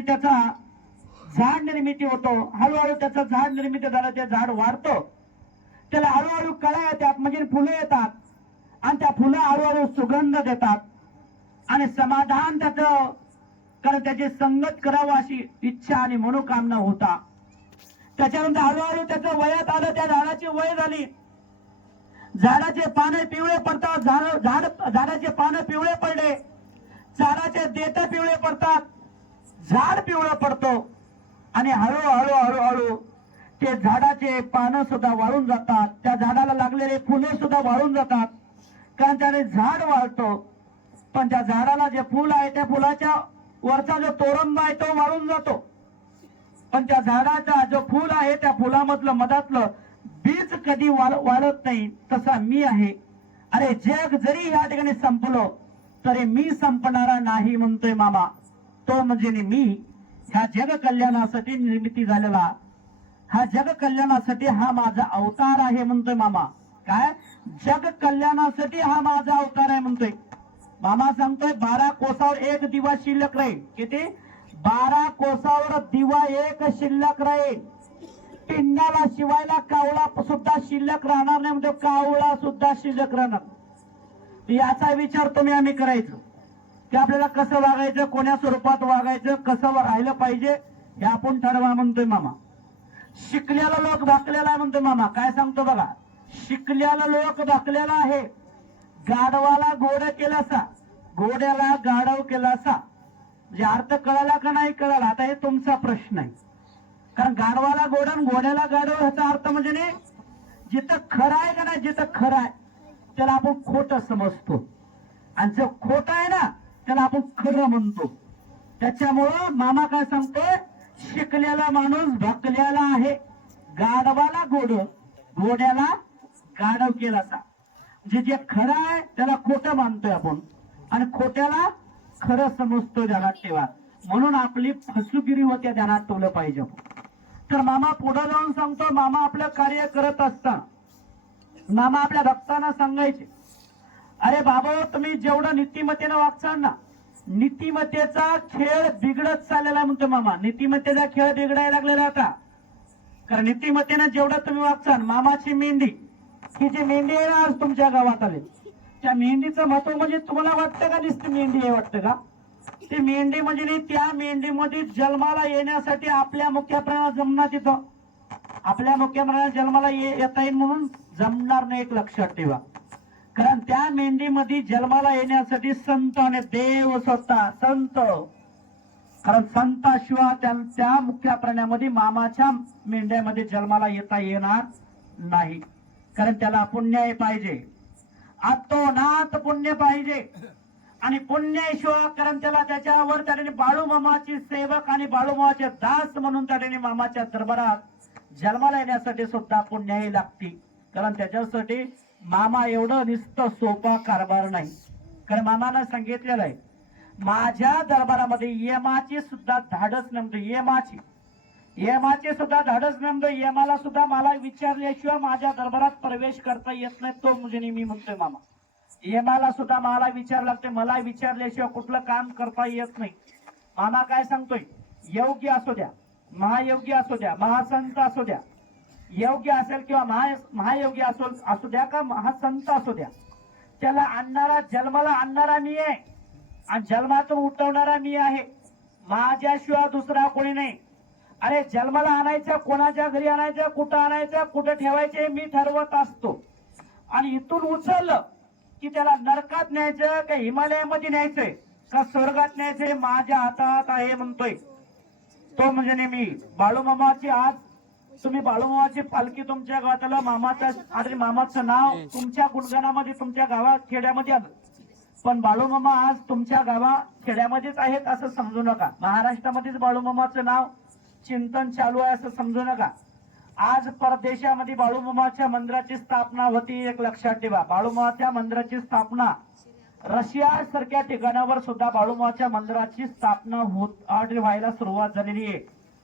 ठिकाणी त्याचा झाड निर्मिती होतो. हळूहळू त्याचं झाड निर्मिती झालं ते झाड वाढतो. त्याला हळूहळू कळा येतात म्हणजे फुलं येतात. आणि त्या फुलं हळूहळू सुगंध देतात. आणि समाधान त्याचं कारण त्याची संगत करावं अशी इच्छा आणि मनोकामना होता. त्याच्यानंतर हळूहळू त्याचं वयात आलं त्या झाडाची वय झाली. झाडाचे पानं पिवळे पडतात झाड झाड झाडाचे पानं पिवळे पडले. झाडाचे देठ पिवळे पडतात. झाड पिवळं पडतो. आणि हळूहळू हळूहळू ते झाडाचे पानं सुद्धा वाळून जातात. त्या झाडाला लागलेले फुले सुद्धा वाळून जातात. कारण त्याने झाड वाळतो. पण त्या झाडाला जे फुल आहे त्या फुलाच्या वरचा जो तोरंब आहे तो वाळून जातो. पण त्या झाडाचा जो फुल आहे त्या फुलामधलं मधातलं बीज कधी वाळ- वाळत नाही तसा मी आहे. अरे जग जरी या ठिकाणी संपलो तरी मी संपणारा नाही म्हणतोय मामा. तो म्हणजे मी. ह्या जग कल्याणासाठी निर्मिती झालेला. हा जग कल्याणासाठी हा माझा अवतार आहे म्हणतोय मामा. काय? जग कल्याणासाठी हा माझा अवतार आहे म्हणतोय. मामा सांगतोय बारा कोसावर एक दिवा शिल्लक राहील. किती? बारा कोसावर दिवा एक शिल्लक राहील. पिंडाला शिवायला कावळा सुद्धा शिल्लक राहणार नाही म्हणजे कावळा सुद्धा शिल्लक राहणार. याचा विचार तुम्ही आम्ही करायचं. की आपल्याला कसं वागायचं कोण्या स्वरूपात वागायचं कसं राहिलं पाहिजे हे आपण ठरवा म्हणतोय मामा. शिकलेला लोक भाकलेला आहे म्हणतोय मामा. काय सांगतो बघा? शिकलेला लोक भाकलेला आहे. गाढवाला गोड केलासा. घोड्याला गाढव केलासा. म्हणजे अर्थ कळाला का नाही कळाला? आता हे तुमचा प्रश्न आहे. कारण गाढवाला गोड आणि घोड्याला गाढव ह्याचा अर्थ म्हणजे नाही जिथं खरं आहे का नाही जिथं खरं आहे त्याला आपण खोट समजतो. आणि जो खोट आहे ना त्याला आपण खरं म्हणतो. त्याच्यामुळं मामा काय सांगतोय? शिकलेला माणूस भकलेला आहे. गाढवाला गोड घोड्याला गाढव केला म्हणजे जे खरं आहे त्याला खोटं मानतोय आपण. आणि खोट्याला खरं समजतो ध्यानात ठेवा म्हणून आपली फसुगिरी होते ध्यानात ठेवलं पाहिजे तर मामा पुढे जाऊन सांगतो मामा आपलं कार्य करत असता मामा आपल्या भक्तांना सांगायचे. अरे बाबा तुम्ही जेवढं नीतिमत्तेनं वागचाल ना नीतिमत्तेचा खेळ बिघडत चाललेला म्हणतो मामा. नीतिमत्तेचा खेळ बिघडायला लागलेला आता कारण नीतिमत्तेनं जेवढं तुम्ही वागचाल मामाची मेंढी ही जी मेंढी आहे ना आज तुमच्या गावात आली त्या मेंढीचं महत्त्व म्हणजे तुम्हाला वाटतं का नुसती मेंढी आहे वाटतं का? ती मेंढी म्हणजे नाही त्या मेंढीमध्ये जन्माला येण्यासाठी आपल्या मुख्य प्राण्याला जमणार तिथं. आपल्या मुख्य जन्माला ये- येता येईल म्हणून जमणार नाही एक लक्षात ठेवा. कारण त्या मेंढीमध्ये जन्माला येण्यासाठी संत आणि देव स्वतः संत. कारण संताशिवाय त्या त्या मुख्या प्राण्यामध्ये मामाच्या मेंढ्यामध्ये जन्माला येता येणार नाही. कारण त्याला पुण्य पाहिजे. आत्तोनात पुण्य पाहिजे. आणि पुण्याशिवाय कारण त्याला त्याच्यावर त्याने बाळू मामाची सेवक आणि बाळू मामाचे दास म्हणून त्याने मामाच्या दरबारात जन्माला येण्यासाठी सुद्धा पुण्याही लागती. कारण त्याच्यासाठी मामा एवढं निस्त सोपा कारभार नाही. कारण मामानं सांगितलेलं आहे माझ्या दरबारामध्ये यमाची सुद्धा धाडस नमतो यमाची. यमाची सुद्धा धाडस नमतो यमाला सुद्धा मला विचारल्याशिवाय माझ्या दरबारात प्रवेश करता येत नाही तो म्हणजे मी म्हणतोय मामा. यमाला सुद्धा मला विचार लागते मला विचारल्याशिवाय कुठलं काम करता येत नाही. मामा काय सांगतोय योग्य असू द्या महायोगी असू द्या महासंत असू द्या योग्य असेल किंवा महा महायोगी असो असू द्या का महासंत असू द्या. त्याला आणणारा जन्माला आणणारा मी आहे. आणि जन्मातून उठवणारा मी आहे. माझ्याशिवाय दुसरा कोणी नाही. अरे जन्माला आणायचं कोणाच्या घरी आणायचं कुठं आणायचं कुठं ठेवायचे मी ठरवत असतो. आणि इथून उचललं की त्याला नरकात न्यायचं का हिमालयामध्ये न्यायचंय? का स्वर्गात न्यायचंय? माझ्या हातात आहे म्हणतोय. तो म्हणजे नेहमी बाळूमामाची आज तुम्ही बाळूमामाची पालखी तुमच्या गावात आलं मामाचं आणि मामाचं नाव तुमच्या गुणगानामध्ये तुमच्या गावात खेड्यामध्ये आलं. पण बाळूमामा आज तुमच्या गावा खेड्यामध्येच आहेत असं समजू नका. महाराष्ट्रामध्येच बाळूमामाचं नाव चिंतन चालू आहे असं समजू नका. आज परदेशामध्ये बाळूमामाच्या मंदिराची स्थापना होती एक लक्षात ठेवा. बाळूमामाच्या मंदिराची स्थापना रशिया सारख्या ठिकाणावर सुद्धा बाळूमाच्या मंदिराची स्थापना होत व्हायला सुरुवात झालेली आहे.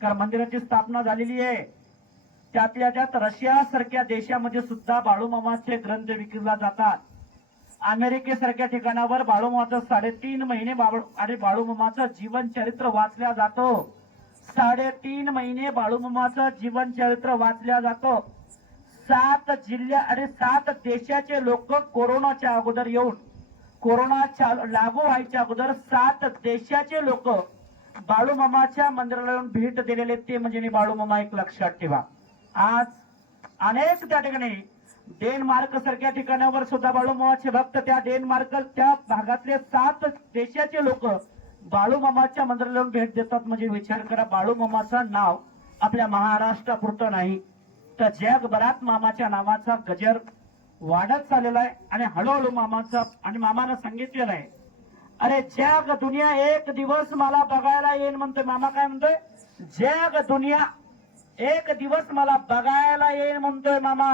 कारण मंदिराची स्थापना झालेली आहे. त्यातल्या त्यात रशियासारख्या देशामध्ये सुद्धा बाळूमामाचे ग्रंथ विकला जातात. अमेरिकेसारख्या ठिकाणावर बाळूमामाचं साडेतीन महिने आणि बाळूमामाचं जीवन चरित्र वाचल्या जातो. साडेतीन महिने बाळूमामाचं जीवन चरित्र वाचल्या जातं. सात जिल्ह्या आणि सात देशाचे लोक कोरोनाच्या अगोदर येऊन कोरोना लागू व्हायच्या अगोदर सात देशाचे लोक बाळूमामाच्या मंदिराला येऊन भेट दिलेले ते म्हणजे बाळूमामा एक लक्षात ठेवा. आज अनेक त्या ठिकाणी डेनमार्क सारख्या ठिकाणावर सुद्धा बाळूमामाचे भक्त त्या डेनमार्क त्या भागातले सात देशाचे लोक बाळूमामाच्या मंदिराला भेट देतात. म्हणजे विचार करा बाळूमामाचं नाव आपल्या महाराष्ट्रापुरतं नाही. तर जगभरात मामाच्या नावाचा गजर वाढत चाललेला आहे आणि हळूहळू मामाचा आणि मामानं सांगितलेलं आहे. अरे जग दुनिया एक दिवस मला बघायला येईल म्हणतोय. मामा काय म्हणतोय? जग दुनिया एक दिवस मला बघायला येईल म्हणतोय मामा.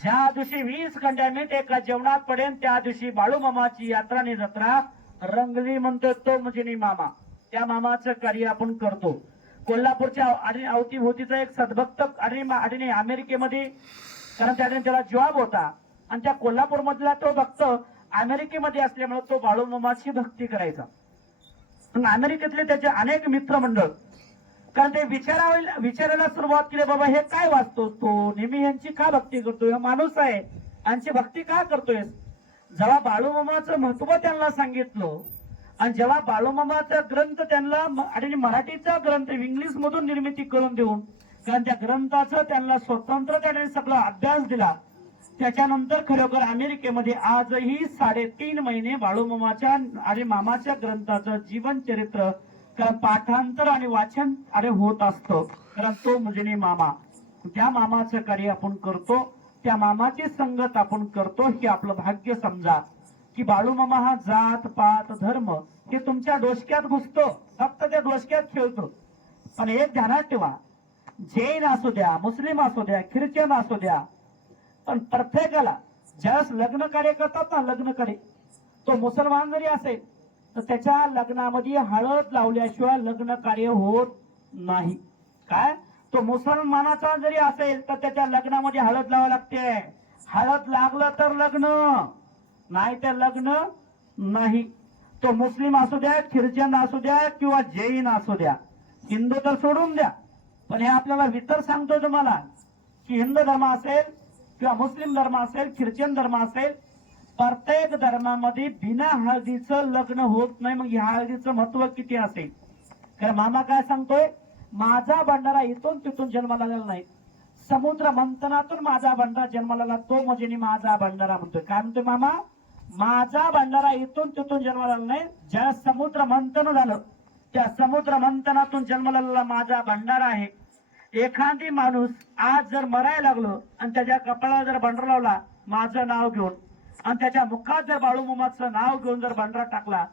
ज्या दिवशी वीस कंड्यामीठ एका जेवणात पडेल त्या दिवशी बाळू मामाची यात्रा आणि जत्रा रंगली म्हणतोय तो म्हणजे मामा. त्या मामाचं कार्य आपण करतो. कोल्हापूरच्या आणि अवतीभोवतीचा एक सद्भक्त आणि अमेरिकेमध्ये कारण त्याने त्याला जॉब होता. आणि त्या कोल्हापूर मधला तो भक्त अमेरिकेमध्ये असल्यामुळे तो बाळू मामाची भक्ती करायचा. पण अमेरिकेतले त्याचे अनेक मित्रमंडळ कारण ते विचारायला विचारायला सुरुवात केली बाबा हे काय वाचतो तो? नेहमी यांची का भक्ती करतोय? हा माणूस आहे. यांची भक्ती का करतोय? जेव्हा बाळूमामाचं महत्त्व त्यांना सांगितलं आणि जेव्हा बाळूमामाचा ग्रंथ त्यांना आणि मराठीचा ग्रंथ इंग्लिश मधून निर्मिती करून देऊन कारण त्या ग्रंथाचं त्यांना स्वतंत्र त्याने सगळा अभ्यास दिला त्याच्यानंतर खरोखर अमेरिकेमध्ये आजही साडेतीन महिने बाळूमामाच्या आणि मामाच्या ग्रंथाचं जीवन चरित्र कारण पाठांतर आणि वाचन अरे होत असतं. कारण तो म्हणजे मामा. त्या मामाचं कार्य आपण करतो त्या मामाची संगत आपण करतो हे आपलं भाग्य समजा. की बाळूमामा हा जात पात धर्म हे तुमच्या डोसक्यात घुसतो. फक्त त्या डोसक्यात खेळतो. पण एक ध्यानात ठेवा. जैन असू द्या मुस्लिम असू द्या ख्रिश्चन असू द्या पण प्रत्येकाला ज्यावेळेस लग्न कार्य करतात ना लग्न कार्य तो मुसलमान जरी असेल तर त्याच्या लग्नामध्ये हळद लावल्याशिवाय लग्न कार्य होत नाही. काय? तो मुसलमानाचा जरी असेल तर त्याच्या लग्नामध्ये हळद लावा लागते. हळद लागलं तर लग्न नाही तर लग्न नाही. तो मुस्लिम असू द्या ख्रिश्चन असू द्या किंवा जैन असू द्या हिंदू तर सोडून द्या. पण हे आपल्याला वितर सांगतो तुम्हाला की हिंदू धर्म असेल किंवा मुस्लिम धर्म असेल ख्रिश्चन धर्म असेल प्रत्येक धर्मामध्ये बिना हळदीचं लग्न होत नाही. मग ह्या हळदीचं महत्त्व किती असेल? कारण मामा काय सांगतोय? माझा भंडारा इथून तिथून जन्माला आलेला नाही. समुद्र मंथनातून माझा भंडारा जन्माला आला. तो म्हणजे माझा भंडारा म्हणतोय. काय म्हणतोय मामा? माझा भंडारा इथून तिथून जन्माला आला नाही. ज्या समुद्र मंथन झालं त्या समुद्र मंथनातून जन्मलेला माझा भंडारा आहे. एखादी माणूस आज जर मरायला लागलो आणि त्याच्या कपाळाला जर भंडार लावला माझं नाव घेऊन आणि त्याच्या मुखात जर बाळूमामाचं नाव घेऊन जर भंडारा टाकला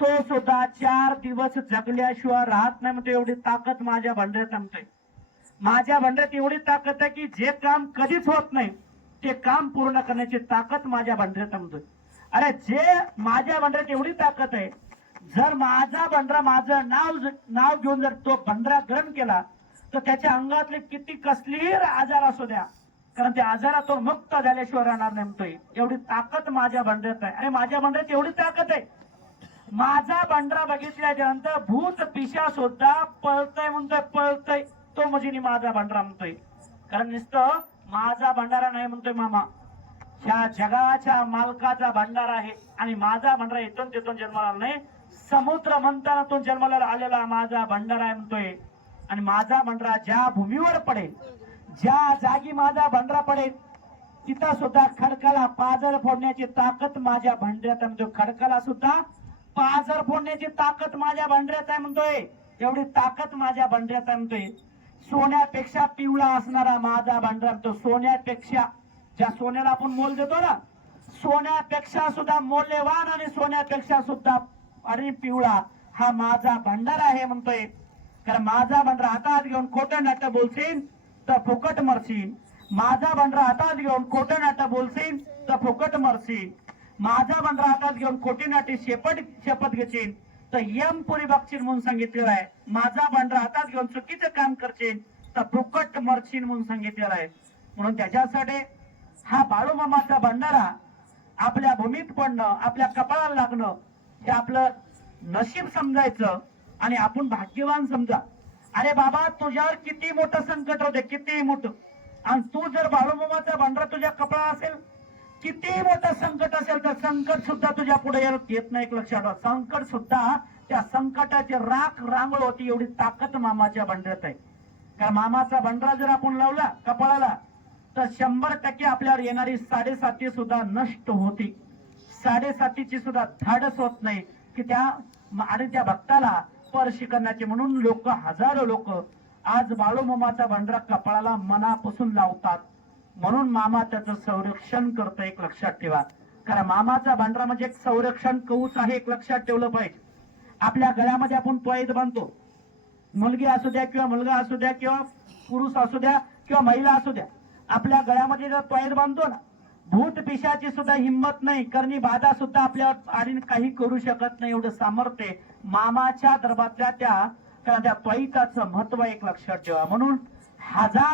तो सुद्धा चार दिवस जगल्याशिवाय राहत नाही म्हणतो. एवढी ताकद माझ्या भंडाऱ्यात म्हणतोय माझ्या भंडाऱ्यात एवढी ताकद आहे की जे काम कधीच होत नाही ते काम पूर्ण करण्याची ताकद माझ्या भंडाऱ्यात म्हणतोय अरे जे माझ्या भंडाऱ्यात एवढी ताकद आहे जर माझा भंडरा माझं नाव नाव घेऊन जर तो भंडरा ग्रहण केला तर त्याच्या अंगातले किती कसलीही आजार असू द्या. कारण ते आजारातून मुक्त झाल्याशिवाय राहणार नाही म्हणतोय. एवढी ताकद माझ्या भंडाऱ्यात आहे. आणि माझ्या भंडाऱ्यात एवढी ताकद आहे. माझा भंडारा बघितल्याच्या नंतर भूत पिशा सुद्धा पळतय म्हणतोय पळतय. तो म्हणजे माझा भंडारा म्हणतोय. कारण नुसतं माझा भंडारा नाही म्हणतोय मामा. ह्या जगाच्या मालकाचा भंडारा आहे. आणि माझा भंडारा इथून तिथून जन्माला आला नाही. समुद्र मंथनातून जन्माला आलेला माझा भंडारा आहे म्हणतोय. आणि माझा भंडारा ज्या भूमीवर पडेल ज्या जागी माझा भंडरा पडेल तिथं सुद्धा खडकाला पाजर फोडण्याची ताकद माझ्या भांड्यात आहे. म्हणतोय खडकाला सुद्धा पाजर फोडण्याची ताकद माझ्या भांड्यात आहे म्हणतोय. एवढी ताकद माझ्या भांड्यात आहे म्हणतोय. सोन्यापेक्षा पिवळा असणारा माझा भांडरा म्हणतो सोन्यापेक्षा ज्या सोन्याला आपण मोल देतो ना सोन्यापेक्षा सुद्धा मौल्यवान आणि सोन्यापेक्षा सुद्धा अरे पिवळा हा माझा भांडार आहे म्हणतोय. कारण माझा भांडार हातात घेऊन खोटं नाटक बोलशील तर फुकट मरशील माझा बंडरा हातात घेऊन खोटं नाटक बोलशील तर फुकट मरशील माझा बंडरा हातात घेऊन खोटी नाटी शेपट शपथ घेशील तर यम पुरी बघशील म्हणून सांगितलेलं आहे. माझा बंडरा हातात घेऊन चुकीचं काम करशील तर फुकट मरशील म्हणून सांगितलेलं आहे. म्हणून त्याच्यासाठी हा बाळूमामाचा भंडारा आपल्या भूमीत पडणं आपल्या कपाळाला लागणं हे आपलं नशीब समजायचं आणि आपण भाग्यवान समजा. अरे बाबा तुझ्यावर किती मोठं संकट होते किती मोठं. आणि तू जर बाळूबाबाचा भांडरा तुझ्या कपडा असेल किती मोठं संकट असेल तर संकट सुद्धा तुझ्या पुढे येत येत नाही एक लक्षात ठेवा. संकट सुद्धा त्या संकटाची राख रांगोळ होती एवढी ताकद मामाच्या भांड्यात आहे. कारण मामाचा भांडरा जर आपण लावला कपाळाला तर शंभर टक्के आपल्यावर येणारी साडेसाती सुद्धा नष्ट होती. साडेसातीची सुद्धा धाडस होत नाही की त्या आणि त्या भक्ताला स्पर्श करण्याचे म्हणून लोक हजारो लोक आज बाळूमामाचा भांडरा कपाळाला मनापासून लावतात. म्हणून मामा त्याचं संरक्षण करतो एक लक्षात ठेवा. कारण मामाचा भांडरा म्हणजे एक संरक्षण कवच आहे एक लक्षात ठेवलं पाहिजे. आपल्या गळ्यामध्ये आपण त्वाईत बांधतो. मुलगी असू द्या किंवा मुलगा असू द्या किंवा पुरुष असू द्या किंवा महिला असू द्या आपल्या गळ्यामध्ये जर त्वाईत बांधतो ना भूत पिशाची सुद्धा हिंमत नाही करणी बाधा सुद्धा आपल्या आणि काही करू शकत नाही एवढं सामर्थ्य आहे. मामाच्या दरबातल्या त्या त्या त्वैताचं महत्त्व एक लक्षात ठेवा. म्हणून हजार